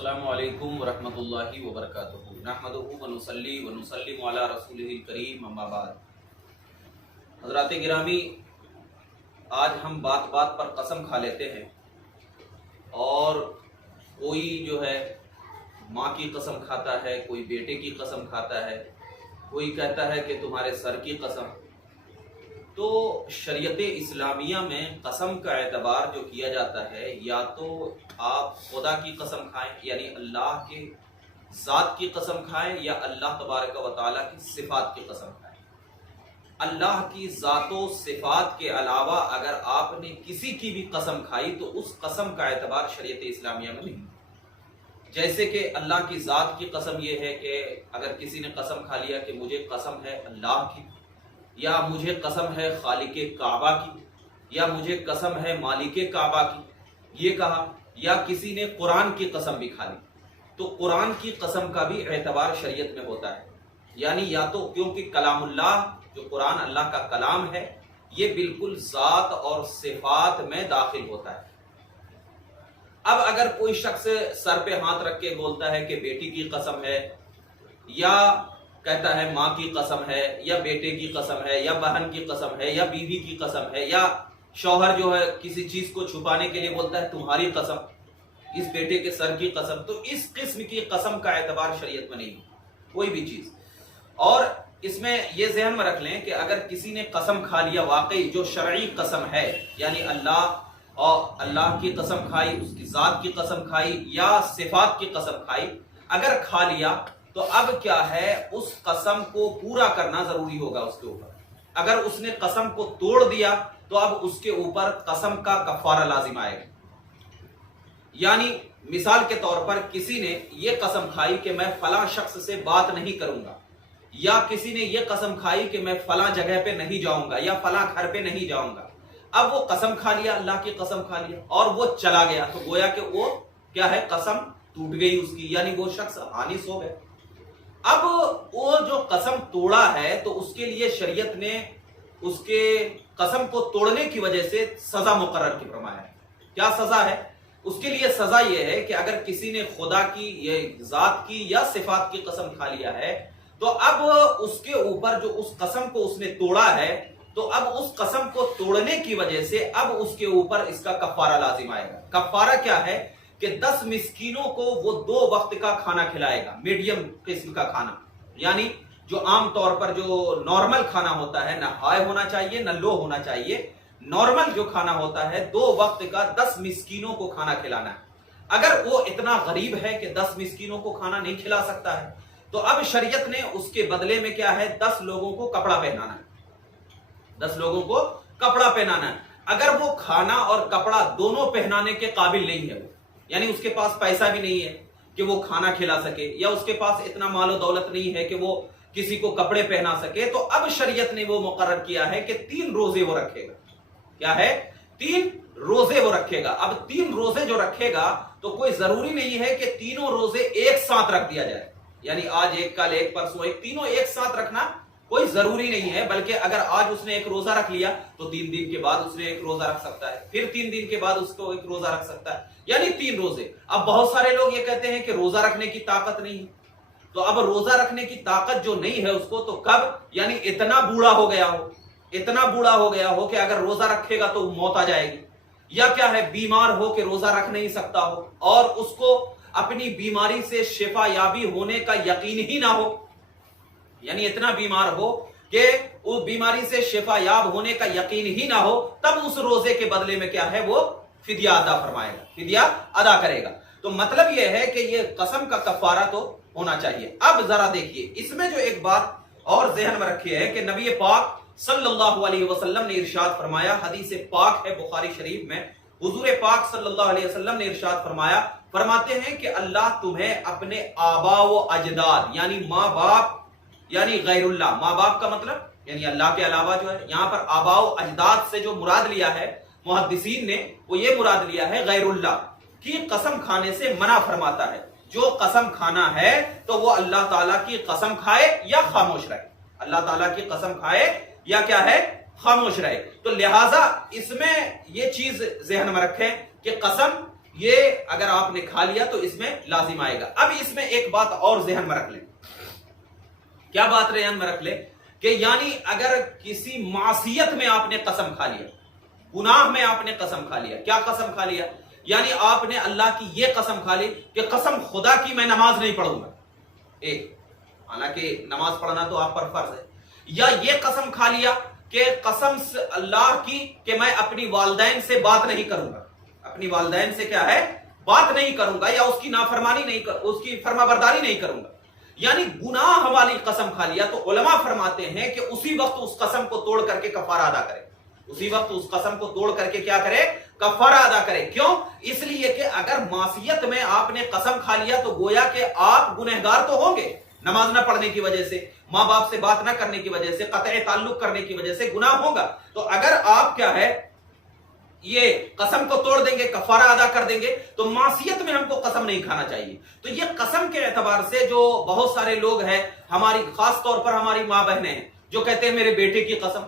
अस्सलामु अलैकुम वरहमतुल्लाहि वबरकातुहू नहमदुहु व नुसल्ली व नुसल्लिमु अला रसूलिहिल करीम अम्मा बाद। हज़रात गिरामी, आज हम बात बात पर कसम खा लेते हैं और कोई जो है माँ की कसम खाता है, कोई बेटे की कसम खाता है, कोई कहता है कि तुम्हारे सर की कसम। तो शरीयत इस्लामिया में कसम का एतबार जो किया जाता है, या तो आप खुदा की कसम खाएं यानी अल्लाह के ज़ात की कसम खाएं, या अल्लाह तबारक व तआला की सिफात की कसम खाएं। अल्लाह की ज़ातो सिफात के अलावा अगर आपने किसी की भी कसम खाई तो उस कसम का एतबार शरीयत इस्लामिया में नहीं। जैसे कि अल्लाह की ज़ात की कसम यह है कि अगर किसी ने कसम खा लिया कि मुझे कसम है अल्लाह की, या मुझे कसम है खालिके काबा की, या मुझे कसम है मालिके काबा की, ये कहा, या किसी ने कुरान की कसम भी खा ली, तो कुरान की कसम का भी एतबार शरीयत में होता है। यानी या तो क्योंकि कलामुल्लाह जो कुरान अल्लाह का कलाम है, ये बिल्कुल ज़ात और सिफात में दाखिल होता है। अब अगर कोई शख्स सर पे हाथ रख के बोलता है कि बेटी की कसम है, या कहता है माँ की कसम है, या बेटे की कसम है, या बहन की कसम है, या बीवी की कसम है, या शौहर जो है किसी चीज को छुपाने के लिए बोलता है तुम्हारी कसम, इस बेटे के सर की कसम, तो इस किस्म की कसम का एतबार शरीयत में नहीं कोई भी चीज। और इसमें यह ज़हन में रख लें कि अगर किसी ने कसम खा लिया वाकई जो शरई कसम है, यानी अल्लाह और अल्लाह की कसम खाई, उसकी जात की कसम खाई, या सिफात की कसम खाई, अगर खा लिया तो अब क्या है, उस कसम को पूरा करना जरूरी होगा उसके ऊपर। अगर उसने कसम को तोड़ दिया तो अब उसके ऊपर कसम का कफारा लाजिम आएगा। यानी मिसाल के तौर पर किसी ने यह कसम खाई कि मैं फला शख्स से बात नहीं करूंगा, या किसी ने यह कसम खाई कि मैं फला जगह पे नहीं जाऊंगा, या फला घर पे नहीं जाऊंगा। अब वो कसम खा लिया, अल्लाह की कसम खा लिया, और वो चला गया, तो गोया कि वो क्या है, कसम टूट गई उसकी, यानी वो शख्स हानिस हो गया। अब वो जो कसम तोड़ा है तो उसके लिए शरीयत ने उसके कसम को तोड़ने की वजह से सजा मुकर्रर की फरमाया है। क्या सजा है? उसके लिए सजा यह है कि अगर किसी ने खुदा की या जात की या सिफात की कसम खा लिया है, तो अब उसके ऊपर जो उस कसम को उसने तोड़ा है, तो अब उस कसम को तोड़ने की वजह से अब उसके ऊपर इसका कफारा लाजिम आएगा। कफारा क्या है कि 10 मिस्कीनों को वो 2 वक्त का खाना खिलाएगा, मीडियम किस्म का खाना, यानी जो आम तौर पर जो नॉर्मल खाना होता है, ना हाई होना चाहिए ना लो होना चाहिए, नॉर्मल जो खाना होता है 2 वक्त का 10 मिस्कीनों को खाना खिलाना है। अगर वो इतना गरीब है कि 10 मिस्कीनों को खाना नहीं खिला सकता है, तो अब शरीयत ने उसके बदले में क्या है, 10 लोगों को कपड़ा पहनाना है। 10 लोगों को कपड़ा पहनाना है। अगर वो खाना और कपड़ा दोनों पहनाने के काबिल नहीं है, यानी उसके पास पैसा भी नहीं है कि वो खाना खिला सके, या उसके पास इतना मालो दौलत नहीं है कि वो किसी को कपड़े पहना सके, तो अब शरीयत ने वो मुकर्रर किया है कि 3 रोजे वो रखेगा। क्या है? 3 रोजे वो रखेगा। अब 3 रोजे जो रखेगा तो कोई जरूरी नहीं है कि तीनों रोजे एक साथ रख दिया जाए, यानी आज एक, कल एक, परसों एक, तीनों एक साथ रखना कोई जरूरी नहीं है। बल्कि अगर आज उसने एक रोजा रख लिया तो 3 दिन के बाद उसने एक रोजा रख सकता है, फिर 3 दिन के बाद उसको एक रोजा रख सकता है, यानी 3 रोजे। अब बहुत सारे लोग ये कहते हैं कि रोजा रखने की ताकत नहीं है, तो अब रोजा रखने की ताकत जो नहीं है उसको तो कब, यानी इतना बूढ़ा हो गया हो, इतना बूढ़ा हो गया हो कि अगर रोजा रखेगा तो मौत आ जाएगी, या क्या है, बीमार हो कि रोजा रख नहीं सकता हो, और उसको अपनी बीमारी से शिफा याबी होने का यकीन ही ना हो, यानी इतना बीमार हो कि उस बीमारी से शिफा याब होने का यकीन ही ना हो, तब उस रोजे के बदले में क्या है, वो फिदिया अदा फरमाएगा, फिदिया अदा करेगा। तो मतलब यह है कि ये कसम का कफारा तो होना चाहिए। अब जरा देखिए, इसमें जो एक बात और जहन में रखी है कि नबी पाक सल्लल्लाहु अलैहि वसल्लम ने इरशाद फरमाया, हदीस पाक है बुखारी शरीफ में, हुजूर पाक सल्लल्लाहु अलैहि वसल्लम ने इरशाद फरमाया, फरमाते हैं कि अल्लाह तुम्हें अपने आबा व अजदाद, यानी माँ बाप, यानी गैरुल्लाह, माँ बाप का मतलब यानी अल्लाह के अलावा जो है, यहां पर आबाओ अजदाद से जो मुराद लिया है मुहद्दिसीन ने, वो ये मुराद लिया है गैरुल्लाह की कसम खाने से मना फरमाता है। जो कसम खाना है तो वो अल्लाह ताला की कसम खाए या खामोश रहे, अल्लाह ताला की कसम खाए या क्या है, खामोश रहे। तो लिहाजा इसमें ये चीज जहन में रखें कि कसम یہ اگر آپ نے کھا لیا تو اس میں لازم آئے گا۔ اب اس میں ایک بات اور ذہن میں رکھ لیں، کیا بات ذہن میں رکھ لیں کہ یعنی اگر کسی معصیت میں آپ نے قسم کھا لیا، گناہ میں آپ نے قسم کھا لیا، کیا قسم کھا لیا؟ یعنی آپ نے اللہ کی یہ قسم کھا لی کہ قسم خدا کی میں نماز نہیں پڑھوں گا، ایک، حالانکہ نماز پڑھنا تو آپ پر فرض ہے، یا یہ قسم کھا لیا کہ قسم اللہ کی کہ میں اپنی والدین سے بات نہیں کروں گا، اپنی والدین سے کیا ہے بات نہیں کروں گا، یا اس کی نافرمانی نہیں اس کی فرما برداری نہیں کروں گا، یعنی گناہ والی قسم کھا لیا۔ تو علماء فرماتے ہیں کہ اسی وقت اس قسم کو توڑ کر کے کفارہ ادا کرے، اسی وقت اس قسم کو توڑ کر کے کیا کرے؟ کفارہ ادا کرے۔ کیوں؟ اس لیے کہ اگر معصیت میں آپ نے قسم کھا لیا تو گویا کہ آپ گنہگار تو ہوں گے، نماز نہ پڑھنے کی وجہ سے، ماں باپ سے بات نہ کرنے کی وجہ سے، قطع تعلق کرنے کی وجہ سے گناہ ہوگا۔ تو اگر آپ کیا ہے یہ قسم کو توڑ دیں گے، کفارہ ادا کر دیں گے، تو معصیت میں ہم کو قسم نہیں کھانا چاہیے۔ تو یہ قسم کے اعتبار سے جو بہت سارے لوگ ہیں، ہماری خاص طور پر ہماری ماں بہنیں ہیں جو کہتے ہیں میرے بیٹے کی قسم،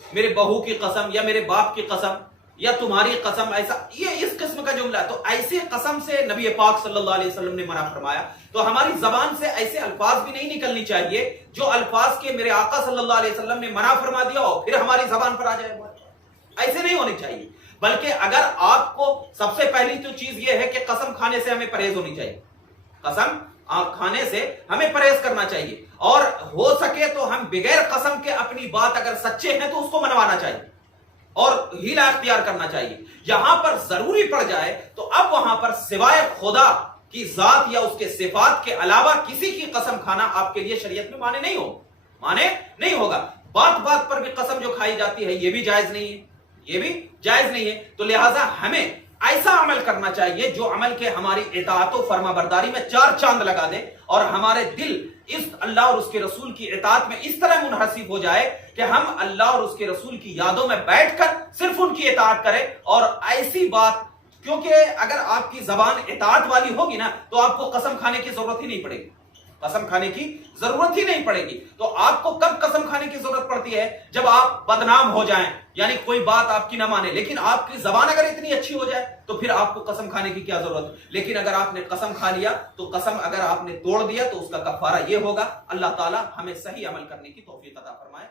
میرے بہو کی قسم، یا میرے باپ کی قسم، یا تمہاری قسم، ایسا یہ اس قسم کا جملہ ہے۔ تو ایسے قسم سے نبی پاک صلی اللہ علیہ وسلم نے منع فرمایا۔ تو ہماری زبان سے ایسے الفاظ بھی نہیں نکلنی چاہیے جو الفاظ کے میرے آقا صلی اللہ علیہ وسلم نے منع فرما دیا ہو پھر ہماری زبان پر آ جائے، ایسے نہیں ہونی چاہیے۔ بلکہ اگر آپ کو سب سے پہلی تو چیز یہ ہے کہ قسم کھانے سے ہمیں پرہیز ہونی چاہیے، قسم کھانے سے ہمیں پرہیز کرنا چاہیے، اور ہو سکے تو ہم بغیر قسم کے اپنی بات اگر سچے ہیں تو اس کو منوانا چاہیے اور ہیلا اختیار کرنا چاہیے۔ یہاں پر ضروری پڑ جائے تو اب وہاں پر سوائے خدا کی ذات یا اس کے صفات کے علاوہ کسی کی قسم کھانا آپ کے لیے شریعت میں مانے نہیں ہوگا۔ بات بات پر بھی قسم جو کھائی جاتی ہے یہ بھی جائز نہیں ہے، یہ بھی جائز نہیں ہے۔ تو لہٰذا ہمیں ایسا عمل کرنا چاہیے جو عمل کے ہماری اطاعت و فرما برداری میں چار چاند لگا دے، اور ہمارے دل اس اللہ اور اس کے رسول کی اطاعت میں اس طرح منحصر ہو جائے کہ ہم اللہ اور اس کے رسول کی یادوں میں بیٹھ کر صرف ان کی اطاعت کریں۔ اور ایسی بات، کیونکہ اگر آپ کی زبان اطاعت والی ہوگی نا تو آپ کو قسم کھانے کی ضرورت ہی نہیں پڑے گی، قسم کھانے کی ضرورت ہی نہیں پڑے گی۔ تو آپ کو کب قسم کھانے کی ضرورت پڑتی ہے؟ جب آپ بدنام ہو جائیں، یعنی کوئی بات آپ کی نہ مانے، لیکن آپ کی زبان اگر اتنی اچھی ہو جائے تو پھر آپ کو قسم کھانے کی کیا ضرورت ہے؟ لیکن اگر آپ نے قسم کھا لیا تو قسم اگر آپ نے توڑ دیا تو اس کا کفارہ یہ ہوگا۔ اللہ تعالی ہمیں صحیح عمل کرنے کی توفیق عطا فرمائے۔